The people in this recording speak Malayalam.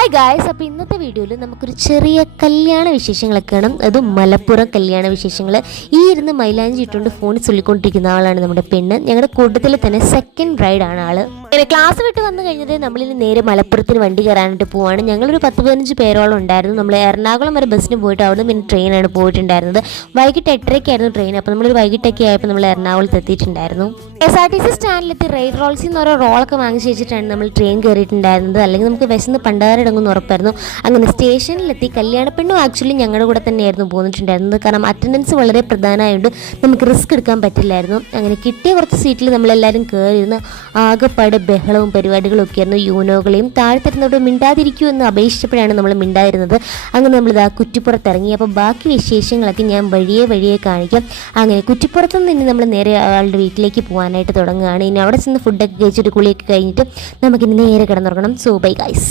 ഹായ് ഗായ്സ്, അപ്പോൾ ഇന്നത്തെ വീഡിയോയിൽ നമുക്കൊരു ചെറിയ കല്യാണ വിശേഷങ്ങളൊക്കെയാണ്. അതും മലപ്പുറം കല്യാണ വിശേഷങ്ങൾ. ഈ ഇരുന്ന് മൈലാഞ്ചി ഇട്ടുകൊണ്ട് ഫോണിൽ ചൊല്ലിക്കൊണ്ടിരിക്കുന്ന ആളാണ് നമ്മുടെ പെണ്ണ്. ഞങ്ങളുടെ കൂട്ടത്തിൽ തന്നെ സെക്കൻഡ് ബ്രൈഡാണ് ആള്. അങ്ങനെ ക്ലാസ് വിട്ട് വന്നു കഴിഞ്ഞത് നമ്മളിനി നേരെ മലപ്പുറത്തിന് വണ്ടി കയറാനായിട്ട് പോവാണ്. ഞങ്ങളൊരു 10-15 പേരോളം ഉണ്ടായിരുന്നു. നമ്മൾ എറണാകുളം വരെ ബസ്സിന് പോയിട്ട് അവിടെ പിന്നെ ട്രെയിനാണ് പോയിട്ടുണ്ടായിരുന്നത്. വൈകിട്ട് 8:30 ട്രെയിൻ. അപ്പോൾ നമ്മളൊരു വൈകിട്ടൊക്കെ ആയപ്പോൾ നമ്മൾ എറണാകുളത്ത് എത്തിയിട്ടുണ്ടായിരുന്നു. KSRTC സ്റ്റാൻഡിലെത്തി റെയിൽ റോൾസിൽ നിന്ന് ഓരോ റോളൊക്കെ വാങ്ങിച്ച് വെച്ചിട്ടാണ് നമ്മൾ ട്രെയിൻ കയറിയിട്ടുണ്ടായിരുന്നത്. അല്ലെങ്കിൽ നമുക്ക് വിശന്ന് പണ്ടാരടങ്ങുമെന്ന് ഉറപ്പായിരുന്നു. അങ്ങനെ സ്റ്റേഷനിലെത്തി. കല്യാണപ്പെണ്ണും ആക്ച്വലി ഞങ്ങളുടെ കൂടെ തന്നെയായിരുന്നു പോന്നിട്ടുണ്ടായിരുന്നത്. കാരണം അറ്റൻഡൻസ് വളരെ പ്രധാനമായതുകൊണ്ട് നമുക്ക് റിസ്ക് എടുക്കാൻ പറ്റില്ലായിരുന്നു. അങ്ങനെ കിട്ടിയ കുറച്ച് സീറ്റിൽ നമ്മളെല്ലാവരും കയറിയിരുന്ന് ആകെപ്പാട് ബഹളവും പരിപാടികളും ഒക്കെ ആയിരുന്നു. യൂനോകളെയും താഴ്ത്തിരുന്നോട് മിണ്ടാതിരിക്കൂ എന്ന് അപേക്ഷിച്ചപ്പോഴാണ് നമ്മൾ മിണ്ടായിരുന്നത്. അങ്ങനെ നമ്മളിതാ കുറ്റിപ്പുറത്തിറങ്ങി. അപ്പോൾ ബാക്കി വിശേഷങ്ങളൊക്കെ ഞാൻ വഴിയെ കാണിക്കാം. അങ്ങനെ കുറ്റിപ്പുറത്ത് നിന്ന് നമ്മൾ നേരെ ആളുടെ വീട്ടിലേക്ക് പോകാനായിട്ട് തുടങ്ങുകയാണ്. ഇനി അവിടെ ചെന്ന് ഫുഡൊക്കെ കഴിച്ചിട്ട് കുളിയൊക്കെ കഴിഞ്ഞിട്ട് നമുക്കിനി നേരെ കിടന്നുറങ്ങണം. So bye guys.